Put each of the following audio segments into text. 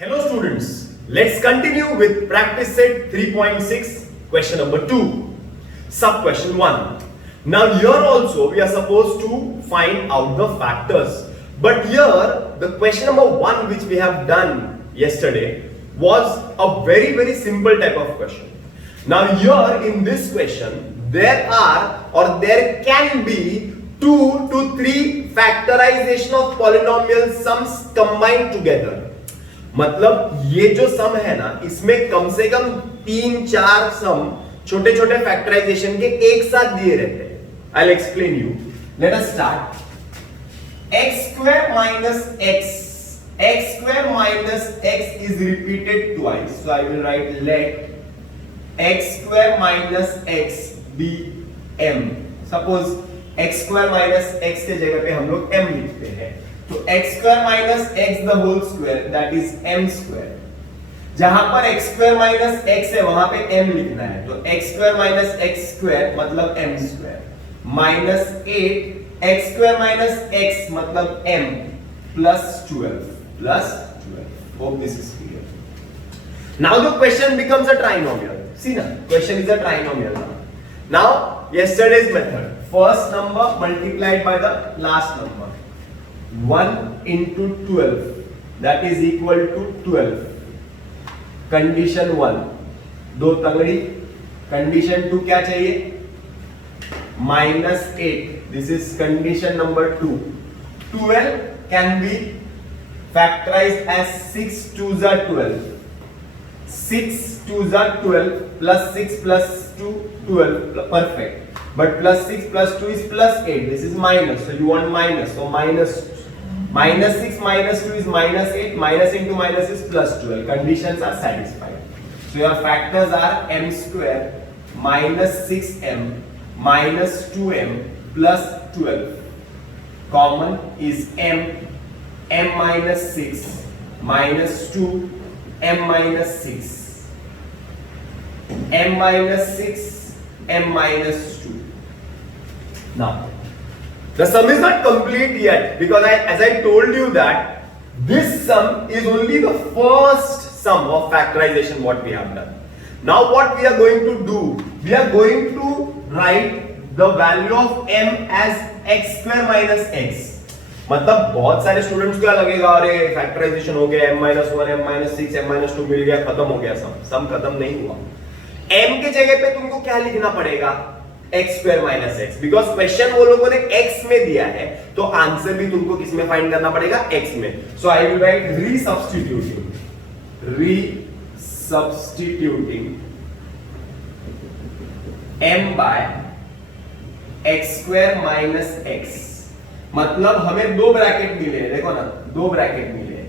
Hello students, let's continue with practice set 3.6 question number 2. Sub question 1. Now here also we are supposed to find out the factors. But here the question number 1 which we have done yesterday was a very simple type of question. Now here in this question there are or there can be 2 to 3 factorization of polynomial sums combined together. मतलब ये जो सम है ना इसमें कम से कम 3-4 सम छोटे छोटे factorisation के एक साथ दिए रहते हैं. I'll explain you. Let us start. X square minus x is repeated twice. So I will write let x square minus x be m. Suppose x square minus x के जगह पे हम लोग m लिखते हैं. तो x square minus x the whole square that is m square. जहां पर x square minus x है वहां पे m लिखना है. तो x square minus x square मतलब m square minus 8 x square minus x मतलब m plus 12. Hope this is clear. Now the question becomes a trinomial. See na, question is a trinomial now. Now yesterday's method. First number multiplied by the last number. 1 into 12 that is equal to 12. Condition 1 दो तगड़ी. Condition 2 क्या चाहिए? minus 8. This is condition number 2. 12 can be factorized as 6 2s are 12. 6 2s are 12 plus 6 plus 2 12. Perfect. But plus 6 plus 2 is plus 8. This is minus. So you want minus. So minus 6 minus 2 is minus 8. Minus into minus is plus 12. Conditions are satisfied. So your factors are m square minus 6m minus 2m plus 12. Common is m minus 6 minus 2 m minus 6. m minus 6 m minus 2. Now the sum is not complete yet because as I told you that this sum is only the first sum of factorization what we have done. Now what we are going to do, we are going to write the value of m as x square minus x. मतलब बहुत सारे students को क्या लगेगा, अरे factorisation हो गया, m minus 1 m minus 6 m minus 2 मिल गया, खत्म हो गया सम खत्म नहीं हुआ. m के जगह पे तुमको क्या लिखना पड़ेगा? x square minus x. Because question वो लोगों ने x में दिया है तो आंसर भी तुमको किस में फाइंड करना पड़ेगा? x में. So I will write resubstituting m by x square minus x. मतलब हमें दो ब्रैकेट मिले हैं, देखो ना दो ब्रैकेट मिले हैं.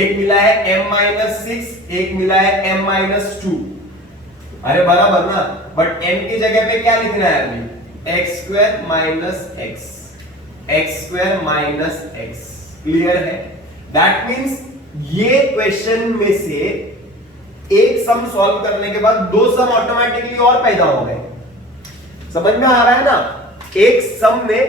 एक मिला है m minus 6, एक मिला है m minus 2. अरे बराबर ना. बट m की जगह पे क्या लिखना है अभी? x square minus x. x square minus x. Clear है? दैट मींस ये क्वेश्चन में से एक सम सॉल्व करने के बाद दो सम ऑटोमेटिकली और पैदा हो गए. समझ में आ रहा है ना? एक सम ने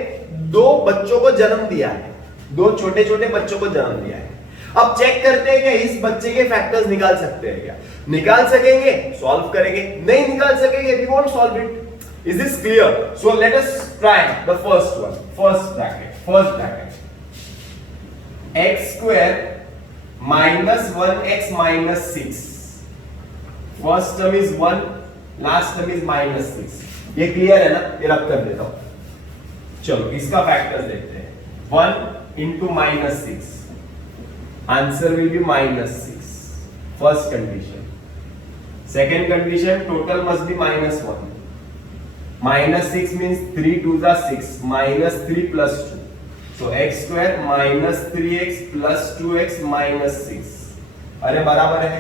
दो बच्चों को जन्म दिया है, दो छोटे छोटे बच्चों को जन्म दिया है. अब चेक करते हैं कि इस बच्चे के फैक्टर्स निकाल सकते हैं क्या? निकाल सकेंगे, सॉल्व करेंगे. नहीं निकाल सकेंगे, we won't solve it. Is this clear? So let us try the first one. First bracket x square minus 1x minus 6. First term is 1, last term is minus 6. ये क्लियर है ना? ये रब कर देता हूं. चलो इसका फैक्टर्स देखते हैं. 1 into minus 6. Answer will be minus 6. First condition. Second condition, total must be minus 1. Minus 6 means 3 2s are 6. Minus 3 plus 2. So x square minus 3x plus 2x minus 6. अरे बराबर है.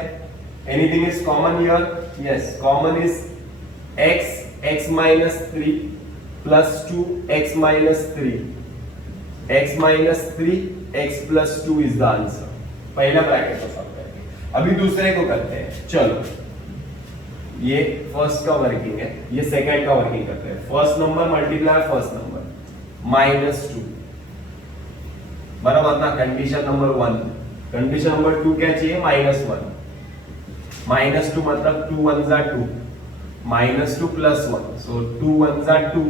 Anything is common here? Yes, common is x minus 3 plus 2 x minus 3. x minus 3 x plus 2 is the answer. पहला bracket को solve करेंगे. अभी दूसरे को करते हैं. चलो ये फर्स्ट का वर्किंग है, ये सेकंड का वर्किंग करते हैं. First number multiply first number minus 2 बराबर ना. कंडीशन नंबर 1 कंडीशन नंबर 2 क्या चाहिए? -1. -2 मतलब 2 1s are 2, -2 plus 1, so 2 1s are 2,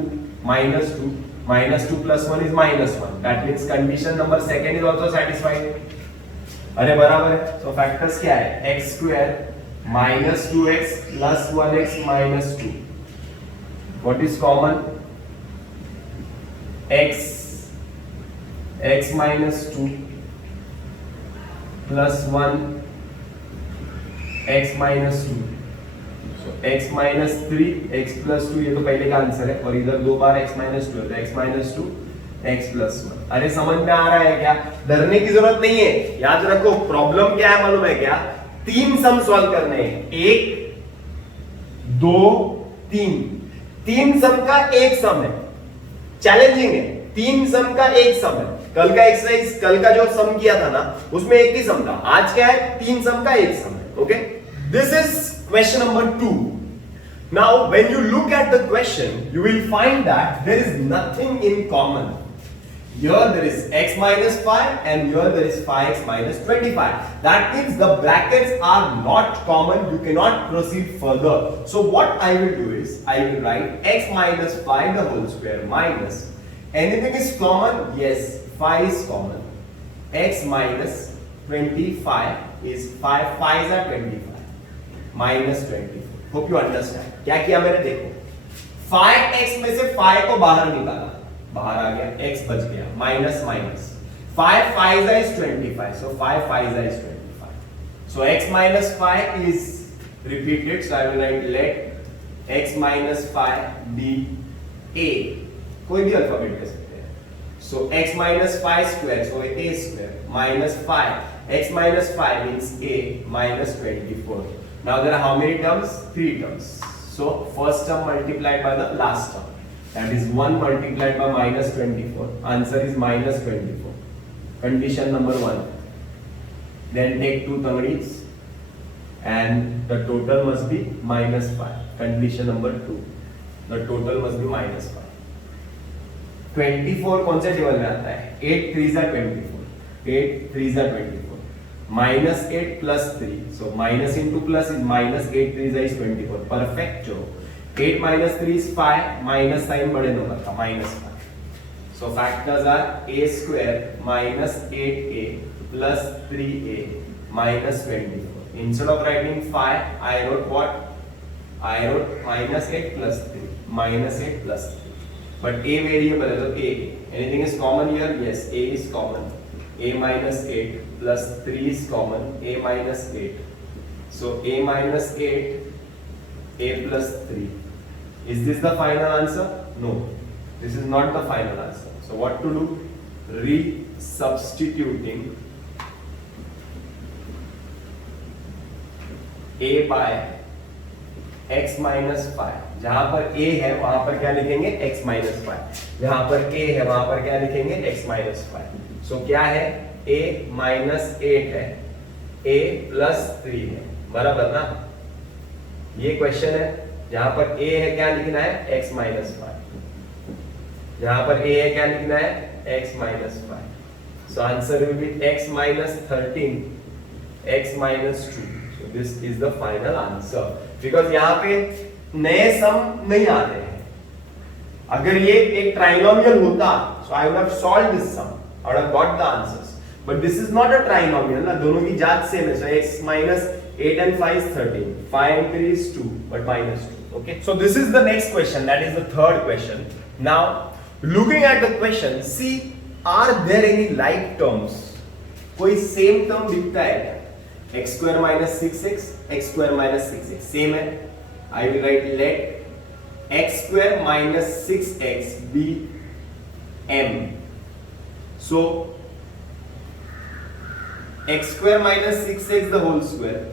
-2, -2 plus 1 is -1. That means condition number second is also satisfied. अरे बराबर है. So factors क्या है? x square minus 2x plus 1x minus 2. What is common? x minus 2 plus 1 x minus 2. So x minus 3 x plus 2 ये तो पहले का answer है और इधर दो बार x minus 2 है तो x minus 2 x plus 1. अरे समझ में आ रहा है क्या? डरने की जरूरत नहीं है. याद रखो प्रॉब्लम क्या है मालूम है क्या? 3 सम सॉल्व करने हैं. 1 2 3. 3 सम का एक सम है. चैलेंजिंग है. 3 सम का एक सम है. कल का एक्सरसाइज कल का जो सम किया था ना उसमें एक ही सम था. आज क्या है? 3 सम का एक सम है. Okay, this is question number 2. Now when you look at the question you will find that there is nothing in common. Here there is x minus 5 and here there is 5x minus 25. That means the brackets are not common. You cannot proceed further. So what I will do is I will write x minus 5 the whole square minus. Anything is common? Yes, 5 is common. X minus 25 is 5. 5s are 25. Minus 24. Hope you understand. क्या किया मैंने? देखो 5x में से 5 को बाहर निकाला, बाहर आ गया, x बच गया, minus minus 5 5 is 25, so 5 5 is 25. So x minus 5 is repeated, so I will write let x minus 5 be a. कोई भी अल्फाबेट कर सकते हैं. So x minus 5 square, so a square minus 5. X minus 5 means a minus 24. Now there are how many terms? 3 terms. So first term multiplied by the last term. That is 1 multiplied by minus 24. Answer is minus 24. Condition number 1. Then take 2 tangris and the total must be minus 5. Condition number 2. The total must be minus 5. 24 कौन से table में आता है? 8 3s are 24. 8 3s are 24. Minus 8 plus 3. So minus into plus is minus 8 3s is 24. Perfecto. 8 minus 3 is 5. Minus sign बड़े number का minus 5. So factors are a square minus 8a plus 3a minus 24. Instead of writing 5, I wrote what? I wrote minus 8 plus 3. Minus 8 plus 3. But a variable है तो a. Anything is common here? Yes, a is common. A minus 8 plus 3 is common. A minus 8. So a minus 8, a plus 3. Is this the final answer? No. This is not the final answer. So what to do? Resubstituting a by x minus 5. जहां पर a है वहां पर क्या लिखेंगे? x minus 5. जहां पर a है वहां पर क्या लिखेंगे? x minus 5. So क्या है? a minus 8 है, a plus 3 है. बराबर ना? ये क्वेश्चन है. जहां पर a है क्या लिखना है? x minus 5. जहां पर a है क्या लिखना है? x minus 5. So answer will be x minus 13, x minus 2. So this is the final answer. Because यहाँ पे नए सम नहीं आते हैं. अगर ये एक ट्राइनोमियल होता, so I would have solved this sum. I would have got the answers. But this is not a trinomial ना, दोनों की जात सेम है. So x minus 8 and 5 is 13. 5 and 3 is 2, but minus 2. Okay. So this is the next question. That is the third question. Now, looking at the question, see, are there any like terms? कोई same term दिखता है क्या? X square minus 6x, x square minus 6x. Same है. I will write let x square minus 6x be m. So x square minus 6x the whole square,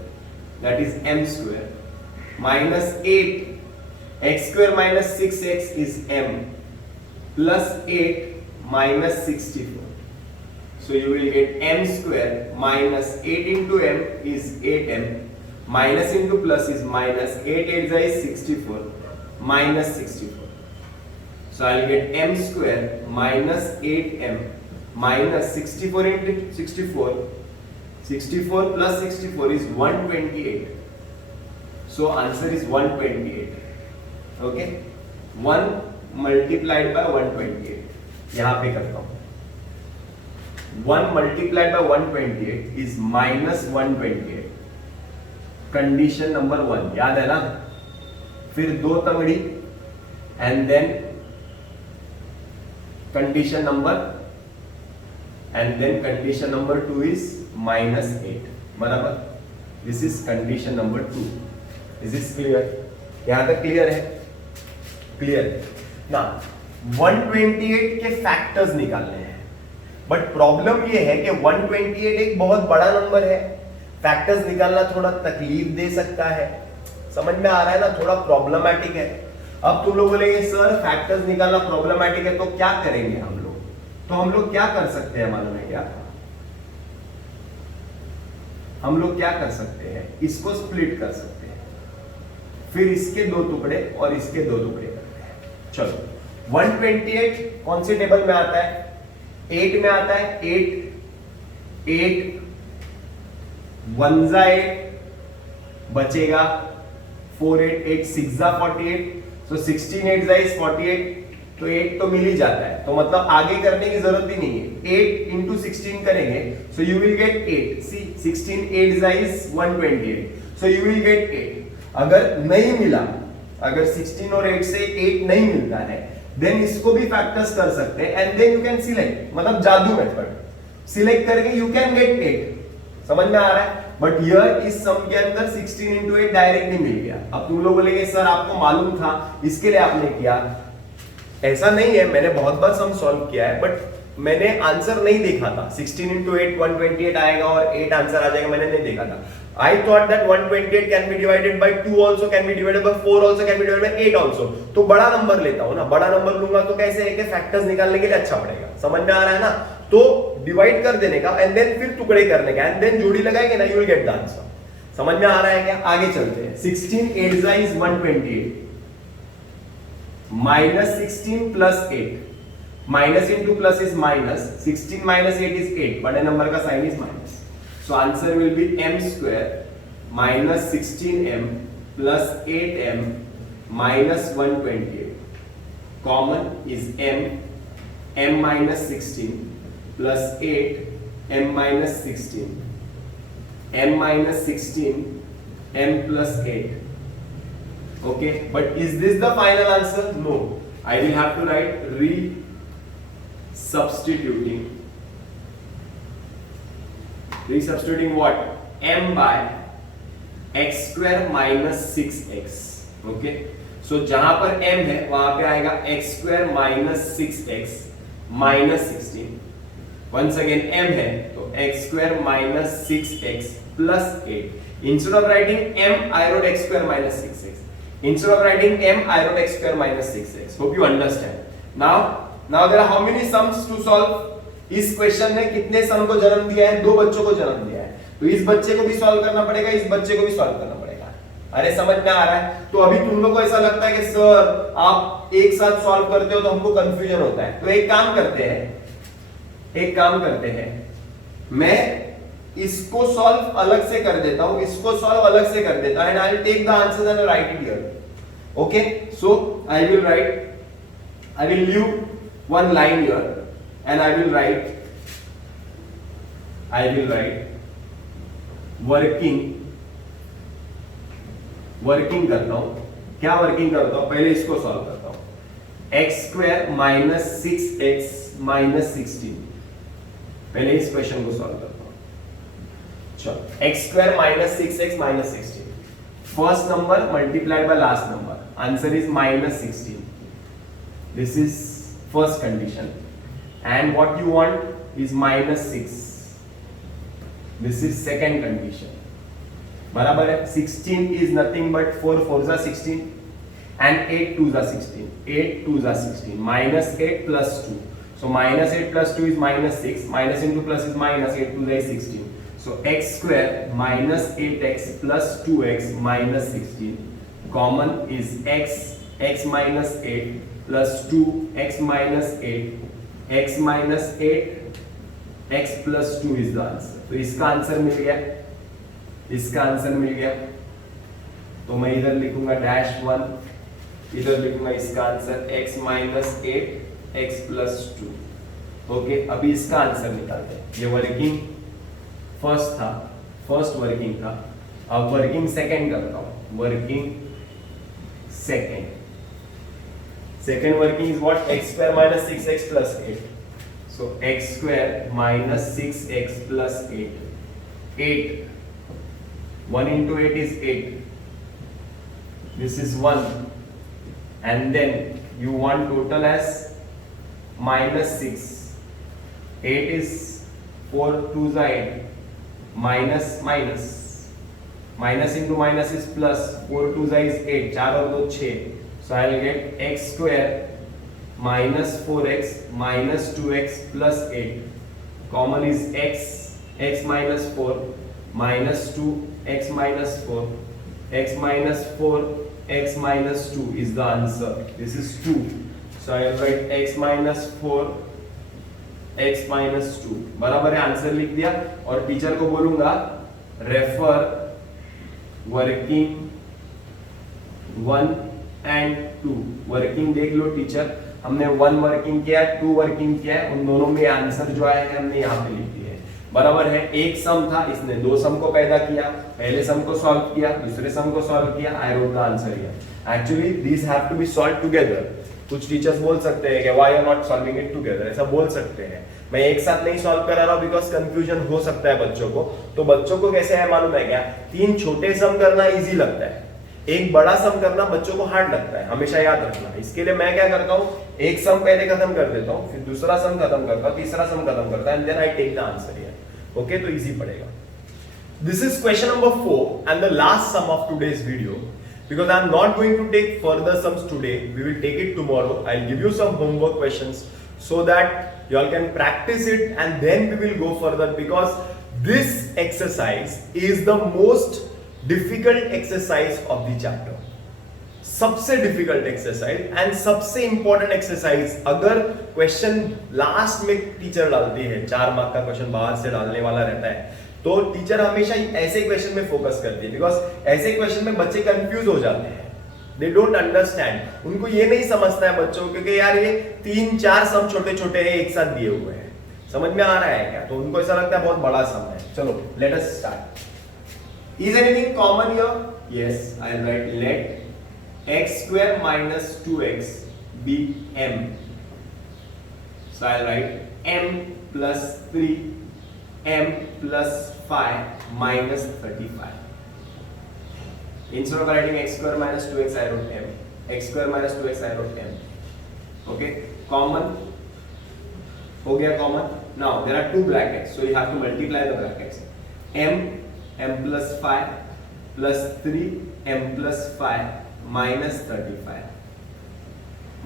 that is m square, minus 8 x square minus 6x is m, plus 8 minus 64. So you will get m square minus 8 into m is 8m, minus into plus is minus, 8 8 is 64, minus 64. So I will get m square minus 8m minus 64 into 64, 64 plus 64 is 128. So answer is 128. Okay, 1 multiplied by 128. यहां पे करता हूं, 1 multiplied by 128 is minus 128. Condition number 1 याद है ना? फिर 2 तंगड़ी and then condition number 2 is minus 8. बराबर, this is condition number 2. Is this clear? यहां तक क्लियर है? क्लियर ना? 128 के फैक्टर्स निकालने हैं, बट प्रॉब्लम ये है कि 128 एक बहुत बड़ा नंबर है, फैक्टर्स निकालना थोड़ा तकलीफ दे सकता है. समझ में आ रहा है ना? थोड़ा प्रॉब्लमैटिक है. अब तुम लोग बोलेंगे सर फैक्टर्स निकालना प्रॉब्लमैटिक है तो क्या करेंगे हम लोग? तो हम लोग क्या कर सकते हैं मालूम है क्या? हम लोग क्या कर सकते हैं? इसको स्प्लिट कर सकते हैं, फिर इसके 2 टुकड़े और इसके 2 टुकड़े करते हैं. चलो, 128 कौन सी टेबल में आता है? 8 में आता है. 8 1 जा 8 बचेगा 4 8 6 जा 48. सो 16 8 जा इज 48. तो 8 तो मिल ही जाता है, तो मतलब आगे करने की जरूरत ही नहीं है. 8 into 16 करेंगे, सो यू विल गेट 8. सी 16 8 जा is 128. So you will get 8. अगर नहीं मिला, अगर 16 और 8 से 8 नहीं मिलता है, देन इसको भी फैक्टर्स कर सकते हैं and then you can select, मतलब जादू मेथड. सिलेक्ट करके यू कैन गेट 8. समझ में आ रहा है? बट हियर इस सम के अंदर 16 into 8 डायरेक्टली मिल गया. अब तुम लोग बोलेंगे सर आपको मालूम था इसके लिए आपने किया. ऐसा नहीं है, मैंने बहुत बार सम सॉल्व किया है, बट मैंने आंसर नहीं देखा था. 16 into 8 128 आएगा और 8 आंसर आ जाएगा, मैंने नहीं देखा था. I thought that 128 can be divided by 2 also, can be divided by 4 also, can be divided by 8 also. तो बड़ा नंबर लेता हूं ना, बड़ा नंबर लूंगा तो कैसे है कि फैक्टर्स निकालने के लिए अच्छा पड़ेगा. समझ में आ रहा है ना? तो डिवाइड कर देने का एंड देन फिर टुकड़े करने का एंड देन जोड़ी लगाएंगे ना, you will get the answer. समझ में आ रहा है क्या? आगे चलते हैं. 16 8 is 128 minus 16 plus 8. Minus into plus is minus. 16 minus 8 is 8. बड़े नंबर का sign is minus. So answer will be m square minus 16m plus 8m minus 128. Common is m minus 16 plus 8 m minus 16. m minus 16 m plus 8. Okay, but is this the final answer? No. I will have to write Resubstituting what? m by x square minus 6x. Okay, so जहां पर m है वहां पे आएगा x square minus 6x minus 16. Once again m है तो x square minus 6x plus 8. Instead of writing m, I wrote x square minus 6x. Instead of writing m, I wrote x square minus 6x. Hope you understand. Now there are how many sums to solve? इस question ने कितने सम को जन्म दिया है? 2 बच्चों को जन्म दिया है. तो इस बच्चे को भी सॉल्व करना पड़ेगा, इस बच्चे को भी सॉल्व करना पड़ेगा. अरे समझ में आ रहा है? तो अभी तुम लोग को ऐसा लगता है कि सर आप एक साथ सॉल्व करते हो तो हमको कंफ्यूजन होता है. तो एक काम करते हैं, मैं इसको सॉल्व अलग से कर देता हूं, इसको सॉल्व अलग से कर देता हूं, and I will take the answers and write it here. Okay, so I will leave one line here and I will write working करता हूं. क्या वर्किंग करता हूं? पहले इसको सॉल्व करता हूं. x square minus 6x minus 16. पहले इस क्वेश्चन को सॉल्व करता हूं. चलो, x square minus 6x minus 16. First number multiplied by last number, answer is minus 16. This is first condition, and what you want is minus 6. This is second condition. बराबर है. 16 is nothing but 4 4 जा 16 and 8 2 जा 16. 8 2 जा 16 minus 8 plus 2. So minus 8 plus 2 is minus 6. Minus into plus is minus 8 2 is 16. So x square minus 8x plus 2x minus 16. Common is x minus 8 plus 2 x minus 8 x minus 8 x plus 2 is the answer. तो इसका answer मिल गया, इसका answer मिल गया। तो मैं इधर लिखूंगा -1, इधर लिखूंगा इसका answer x minus 8 x plus 2। Okay, अभी इसका आंसर निकालते हैं। ये वर्किंग फर्स्ट था, फर्स्ट वर्किंग था। अब वर्किंग सेकंड करता हूं। Working second, second working is what? x square minus 6x plus 8. So x square minus 6x plus 8. 8. 1 into 8 is 8. This is 1. And then you want total as minus 6. 8 is 4 2s are 8. Minus minus. Minus into minus is plus. 4 2s are is 8. 4 और 2 6. So I'll get x square minus 4x minus 2x plus 8. Common is x. X minus 4 minus 2 x minus 4 x minus 4 x minus 2 is the answer. This is 2. So I'll write x minus 4 x minus 2 बराबर है, answer लिख दिया। और teacher को बोलूंगा refer working 1 and 2। Working देख लो teacher, हमने 1 working किया है, 2 वर्किंग किया है, उन दोनों में आंसर जो आया है हमने यहाँ पे लिख दिया है। बराबर है, एक सम था, इसने 2 सम को पैदा किया। पहले सम को सॉल्व किया, दूसरे सम को सॉल्व किया। I wrote the answer here. Actually this have to be solve together. कुछ टीचर्स बोल सकते हैं कि why you are not solving it together, ऐसा बोल सकते हैं। मैं एक साथ नहीं सॉल्व करा रहा हूं बिकॉज कंफ्यूजन हो सकता है बच्चों को। तो बच्चों को कैसे है मालूम है क्या? 3 छोटे सम करना इजी लगता है, एक बड़ा सम करना बच्चों को हार्ड लगता है, हमेशा याद रखना। इसके लिए मैं क्या करता हूं, एक सम पहले खत्म कर देता हूं, फिर दूसरा सम खत्म करता हूं, तीसरा सम खत्म करता हूं, and then I take the answer here. Okay, तो इजी पड़ेगा। This is question number 4 and the last sum of today's video. Because I am not going to take further sums today, we will take it tomorrow. I'll give you some homework questions so that you all can practice it and then we will go further, because this exercise is the most difficult exercise of the chapter. सबसे difficult exercise and सबसे important exercise. अगर question last में teacher डालती है, 4 mark का question बाहर से डालने वाला रहता है, तो टीचर हमेशा ऐसे क्वेश्चन में फोकस करती है, बिकॉज ऐसे क्वेश्चन में बच्चे कंफ्यूज हो जाते हैं। दे डोंट अंडरस्टैंड, उनको ये नहीं समझता है बच्चों, क्योंकि यार ये 3-4 सम छोटे छोटे हैं, एक साथ दिए हुए हैं, समझ में आ रहा है क्या? तो उनको ऐसा लगता है बहुत बड़ा सम है। चलो let us start. Is anything common here? Yes, I will right let x square minus 2x be m. So I'll write m plus 3 m plus 5 minus 35. Instead of writing x square minus 2x I wrote m. X square minus 2x I wrote m. Okay, common हो गया common. Now there are 2 brackets, so you have to multiply the brackets. m plus 5 plus 3 m plus 5 minus 35.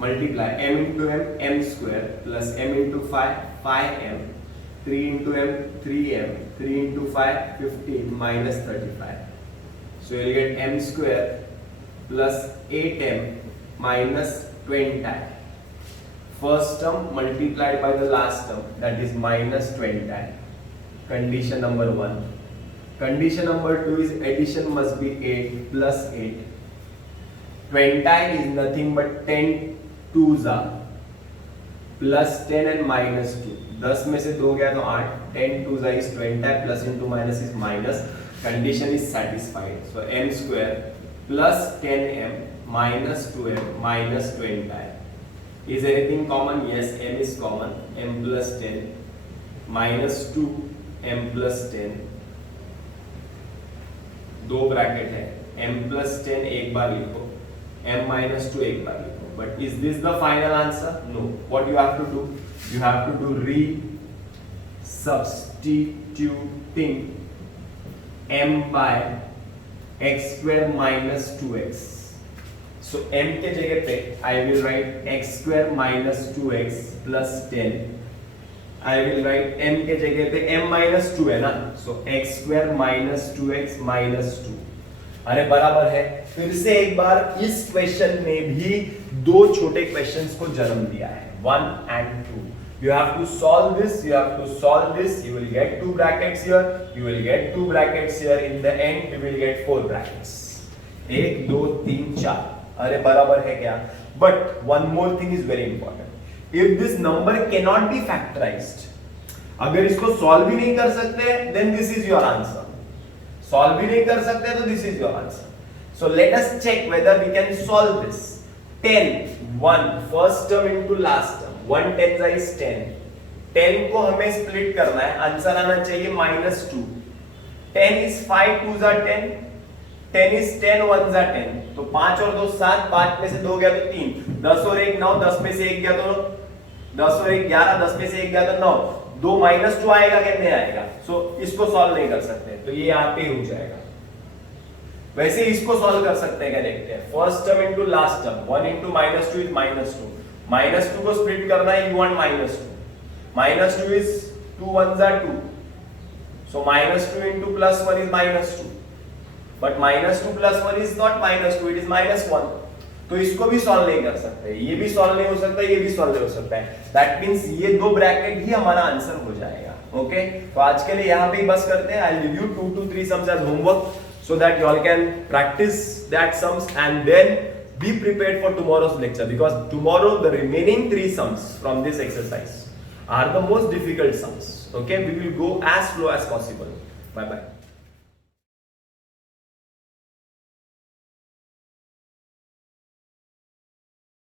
Multiply m into m square plus m into 5 5m, 3 into m 3m, 3 into 5 15 minus 35. So you'll get m square plus 8m minus 20. First term multiplied by the last term, that is minus 20. Condition number 1. Condition number 2 is addition must be 8 plus 8. 20 is nothing but 10 2s are plus 10 and minus 2. 10 में से 2 गया तो 8, 10 2s is 20 plus into minus is minus. Condition is satisfied. So m square plus 10m minus 2m minus 20. Is anything common? Yes, m is common. m plus 10 minus 2 m plus 10. 2 bracket है, m plus 10 एक बार लिखो, m minus 2 एक बार लिखो। But is this the final answer? No. What you have to do? You have to do re-substituting m by x square minus 2x. So m के जगह पे I will write x square minus 2x plus 10. I will write m के जगह पे m minus 2 है ना, so x square minus 2x minus 2. अरे बराबर है। फिर से एक बार इस क्वेश्चन ने भी 2 छोटे क्वेश्चंस को जन्म दिया है, 1 and 2। You have to solve this, you have to solve this, you will get 2 brackets here, you will get 2 brackets here, in the end you will get 4 brackets. 1 2 3 4. अरे बराबर है क्या? But one more thing is very important. If this number cannot be factorized, अगर इसको solve भी नहीं कर सकते, then this is your answer. Solve भी नहीं कर सकते तो this is your answer. So let us check whether we can solve this. 10 1 first term into last term. 1 10 is 10. 10 को हमें स्प्लिट करना है, आंसर आना चाहिए -2. 10 is 5 2s are 10. 10 is 10 1s are 10. तो 5 और 2 7, 5 में से 2 गया तो 3. 10 और 1 9, 10 में से 1 गया तो 10 और 1 11, 10 में से 1 गया तो 9. 2 -2 आएगा कितने आएगा? सो इसको सॉल्व नहीं कर सकते, तो ये यहाँ पे हो जाएगा. वैसे इसको सॉल्व कर सकते हैं, क्या देखते हैं. First term into last term. 1 into -2 is -2. -2 को स्प्लिट करना है, you want -2. -2 is 2 1s are 2. So -2 into +1 is -2. But -2 plus 1 is not -2, it is -1. तो इसको भी सॉल्व नहीं कर सकते, ये भी सॉल्व नहीं हो सकता, ये भी सॉल्व नहीं हो सकता है. दैट मींस ये 2 ब्रैकेट ही हमारा आंसर हो जाएगा. ओके, तो आज के लिए यहाँ पे ही बस करते हैं. I will give you 2 to 3 sums as homework so that you all can practice that sums and then be prepared for tomorrow's lecture, because tomorrow the remaining 3 sums from this exercise are the most difficult sums. Okay, we will go as slow as possible. Bye bye.